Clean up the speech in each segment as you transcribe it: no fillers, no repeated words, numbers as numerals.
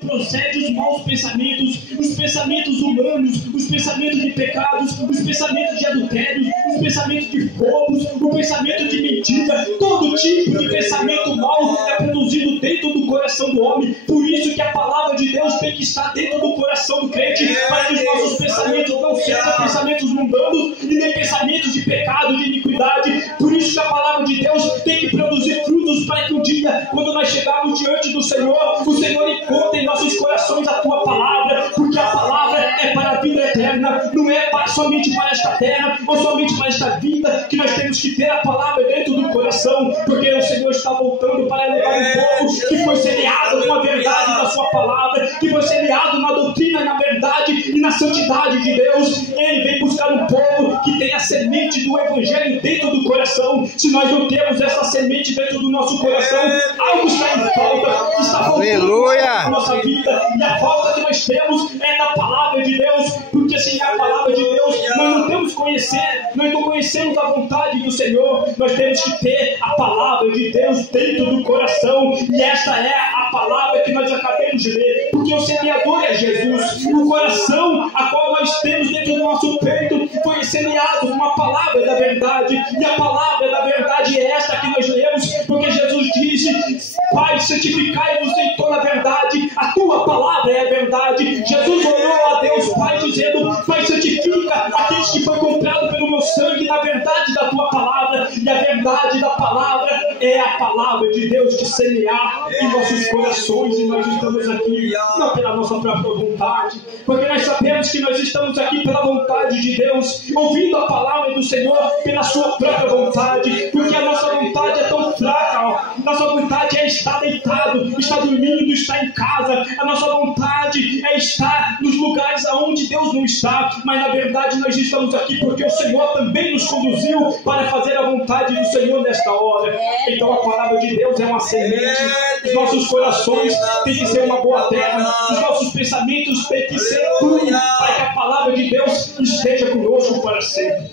procede os maus pensamentos, os pensamentos humanos, os pensamentos de pecados, os pensamentos de adultérios, os pensamentos de roubos, o pensamento de mentira. Todo tipo de pensamento mau é produzido dentro do coração do homem. Por isso que a palavra de Deus tem que estar dentro do coração do crente, para que os nossos pensamentos não sejam pensamentos mundanos e nem pensamentos de pecado, de iniquidade. Por isso que a palavra de Deus tem que produzir frutos, para que um dia, quando nós chegarmos diante do Senhor, o Senhor encontre em nossos corações a tua palavra, porque a palavra é para a vida eterna, não é somente para esta terra ou somente para esta vida, que nós temos que ter a palavra dentro do coração, porque o Senhor está voltando para levar um povo que foi semeado com a verdade da sua palavra, que foi semeado na doutrina, na verdade e na santidade de Deus. Ele vem buscar um povo que tem a semente do Evangelho dentro do coração. Se nós não temos essa semente dentro do nosso coração, algo está em falta, está faltando na nossa vida, e a falta que nós temos é da palavra de Deus, porque sem a palavra de Deus nós não temos conhecer, nós não conhecemos a vontade do Senhor. Nós temos que ter a palavra de Deus dentro do coração, e esta é a palavra que nós acabamos de ler, porque o semeador é Jesus. O coração a qual nós temos dentro do nosso peito foi semeado com a palavra da verdade, e a palavra da verdade é esta que nós lemos, porque Jesus disse: Pai, santificai-vos em toda a verdade, a tua palavra é a verdade. Jesus orou a Deus Pai dizendo: Pai, santifica aqueles que foi comprado pelo meu sangue na verdade da tua palavra. E a verdade da palavra é a palavra de Deus que semear em nossos corações. E nós estamos aqui não pela nossa própria vontade, porque nós sabemos que nós estamos aqui pela vontade de Deus, ouvindo a palavra do Senhor pela sua própria vontade, porque a nossa vontade é tão fraca. Nossa vontade é estar deitado, estar dormindo, estar em casa. A nossa vontade é estar nos lugares aonde Deus não está, mas na verdade nós estamos aqui porque o Senhor também nos conduziu para fazer a vontade do Senhor nesta hora. Então a palavra de Deus é uma semente. Os nossos corações têm que ser uma boa terra, os nossos pensamentos têm que ser puros, para que a palavra de Deus esteja conosco para sempre.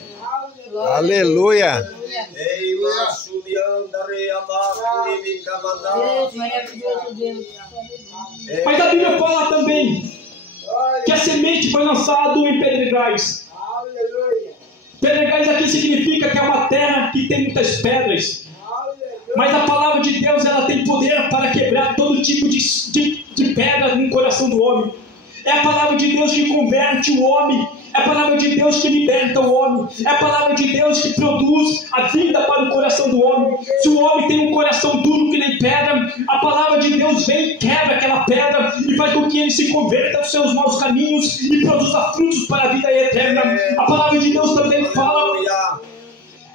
Aleluia! Mas a Bíblia fala também que a semente foi lançada em pedregais. Pedregais aqui significa que é uma terra que tem muitas pedras. Mas a palavra de Deus, ela tem poder para quebrar todo tipo de pedra no coração do homem. É a palavra de Deus que converte o homem. É a palavra de Deus que liberta o homem. É a palavra de Deus que produz a vida para o coração do homem. Se o homem tem um coração duro que nem pedra, a palavra de Deus vem e quebra aquela pedra e faz com que ele se converta dos seus maus caminhos e produza frutos para a vida eterna. A palavra de Deus também fala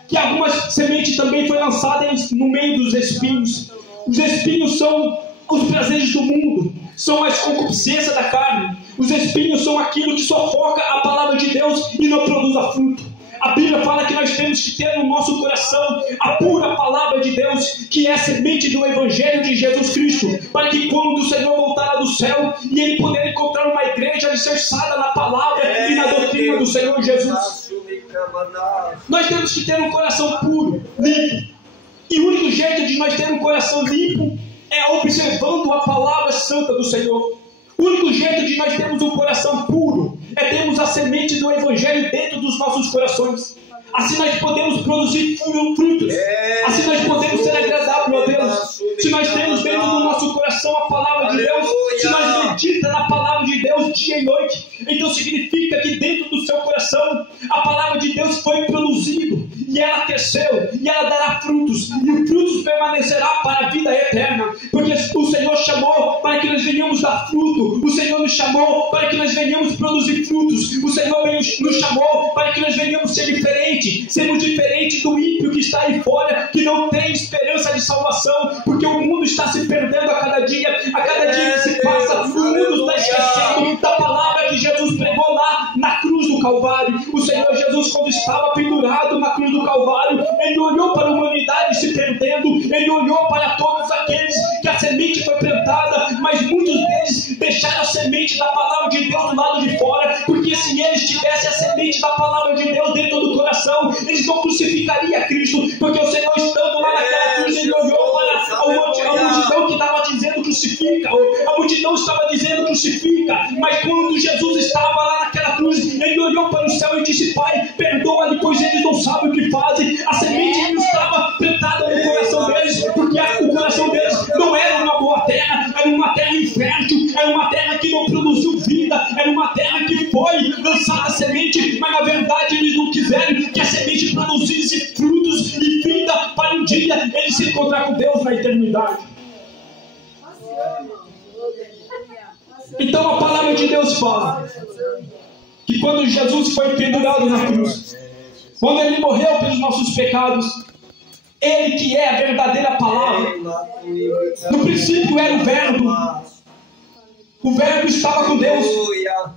que algumas sementes também foi lançadas no meio dos espinhos. Os espinhos são os prazeres do mundo, são as concupiscências da carne. Os espinhos são aquilo que sufoca a palavra de Deus e não produz fruto. A Bíblia fala que nós temos que ter no nosso coração a pura palavra de Deus, que é a semente do Evangelho de Jesus Cristo, para que quando o Senhor voltar lá do céu e Ele poder encontrar uma igreja alicerçada na palavra e na doutrina do Senhor Jesus. Nós temos que ter um coração puro, limpo. E o único jeito de nós ter um coração limpo é observando a palavra santa do Senhor. O único jeito de nós termos um coração puro é termos a semente do Evangelho dentro dos nossos corações. Assim nós podemos produzir frutos. Assim nós podemos ser agradáveis a Deus. Se nós temos dentro do nosso coração a palavra de Deus, se nós meditamos na palavra de Deus dia e noite, então significa que dentro do seu coração a palavra de Deus foi produzido, e ela cresceu, e ela dará frutos, e os frutos permanecerá para a vida eterna, porque o Senhor chamou para que nós venhamos dar fruto. O Senhor nos chamou para que nós venhamos produzir frutos. O Senhor nos chamou para que nós venhamos ser diferentes. Sermos diferentes do ímpio que está aí fora, que não tem esperança de salvação, porque o mundo está se perdendo a cada dia que se passa, o mundo está esquecendo da palavra que Jesus pregou lá na cruz do Calvário. O Senhor Jesus, quando estava pendurado na cruz do Calvário, Ele olhou para a humanidade se perdendo, Ele olhou para todos aqueles que a semente foi plantada, mas muitos deles deixaram a semente da palavra de Deus do lado de fora, porque se eles tivessem a semente da palavra de Deus dentro do coração, eles não crucificariam Cristo, porque o Senhor, estando lá naquela cruz, Ele olhou para a multidão que estava dizendo crucifica. A multidão estava dizendo crucifica. Mas quando Jesus estava lá naquela cruz, ele olhou para o céu e disse: Pai, perdoa-lhe, pois eles não sabem o que fazem. A semente ainda estava plantada no coração deles, porque o coração deles não era uma boa terra, era uma terra infértil, era uma terra que não produziu vida, era uma terra que foi lançada a semente, mas na verdade eles não quiseram que a semente produzisse frutos e vida para um dia eles se encontrar com Deus na eternidade. Então a palavra de Deus fala que quando Jesus foi pendurado na cruz, quando ele morreu pelos nossos pecados, ele que é a verdadeira palavra, no princípio era o Verbo estava com Deus,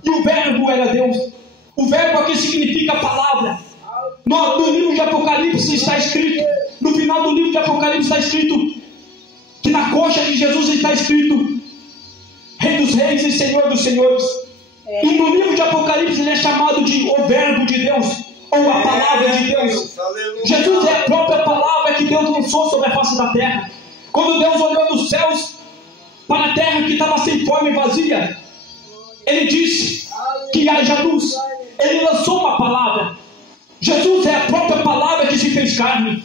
e o Verbo era Deus. O Verbo aqui significa palavra. No livro de Apocalipse está escrito, no final do livro de Apocalipse está escrito, que na coxa de Jesus está escrito Rei dos Reis e Senhor dos Senhores. E no livro de Apocalipse ele é chamado de o Verbo de Deus, ou a Palavra de Deus. Jesus é a própria palavra que Deus lançou sobre a face da terra. Quando Deus olhou dos céus para a terra que estava sem forma e vazia, ele disse que haja luz. Ele lançou uma palavra. Jesus é a própria palavra que se fez carne.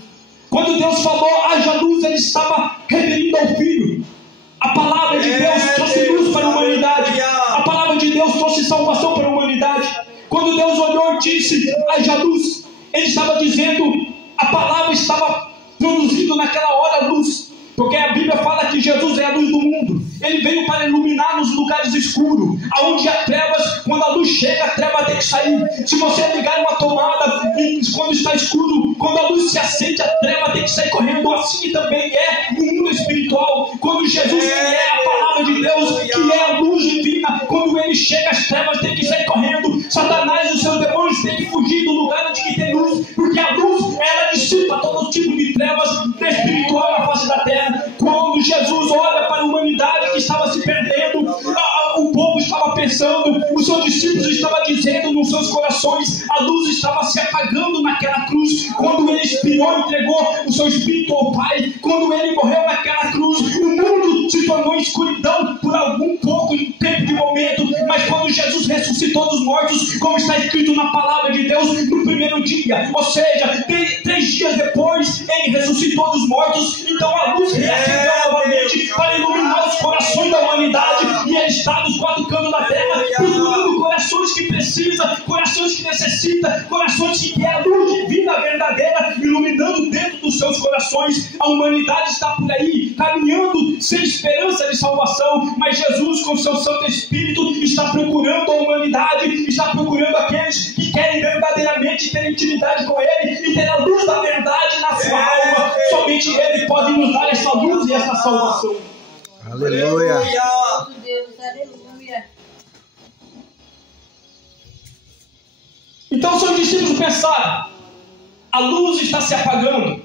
Quando Deus falou haja luz, ele estava referindo ao Filho. A palavra de Deus trouxe luz para a humanidade. A palavra de Deus trouxe salvação para a humanidade. Quando Deus olhou e disse haja luz, ele estava dizendo, a palavra estava produzindo naquela hora luz. Porque a Bíblia fala que Jesus é a luz do mundo. Ele veio para iluminar nos lugares escuros. Aonde há trevas, quando a luz chega, a treva tem que sair. Se você ligar uma tomada, quando está escuro, quando a luz se acende, a treva tem que sair correndo. Assim também é no mundo espiritual. Quando Jesus é a palavra de Deus, que é a luz divina, quando ele chega, as trevas têm que sair correndo. Satanás e os seus demônios têm que fugir do lugar onde tem luz. Porque a luz, ela dissipa todo tipo de trevas espiritual na face da terra. Quando Jesus olha para a humanidade que estava se perdendo, o povo estava pensando, os seus discípulos estavam dizendo nos seus corações, a luz estava se apagando naquela cruz. Quando ele expirou, entregou o seu espírito ao Pai, quando ele morreu naquela cruz, o mundo se tornou escuridão por algum pouco tempo de momento. Mas quando Jesus ressuscitou dos mortos, como está escrito na palavra de Deus, no primeiro dia, ou seja, 3 dias depois, ele ressuscitou dos mortos. Então a luz reacendeu novamente para iluminar os corações da humanidade, e ele está nos 4 cantos da terra, procurando corações que precisam, corações que necessitam, corações que querem a luz divina verdadeira, iluminando dentro dos seus corações. A humanidade está por aí, caminhando sem esperança de salvação, mas Jesus, com seu Santo Espírito, está procurando a humanidade, está procurando aqueles que querem verdadeiramente ter intimidade com Ele e ter a luz da verdade na sua alma. Somente Ele pode nos dar essa luz e essa salvação. Aleluia. Então seus discípulos pensaram, a luz está se apagando,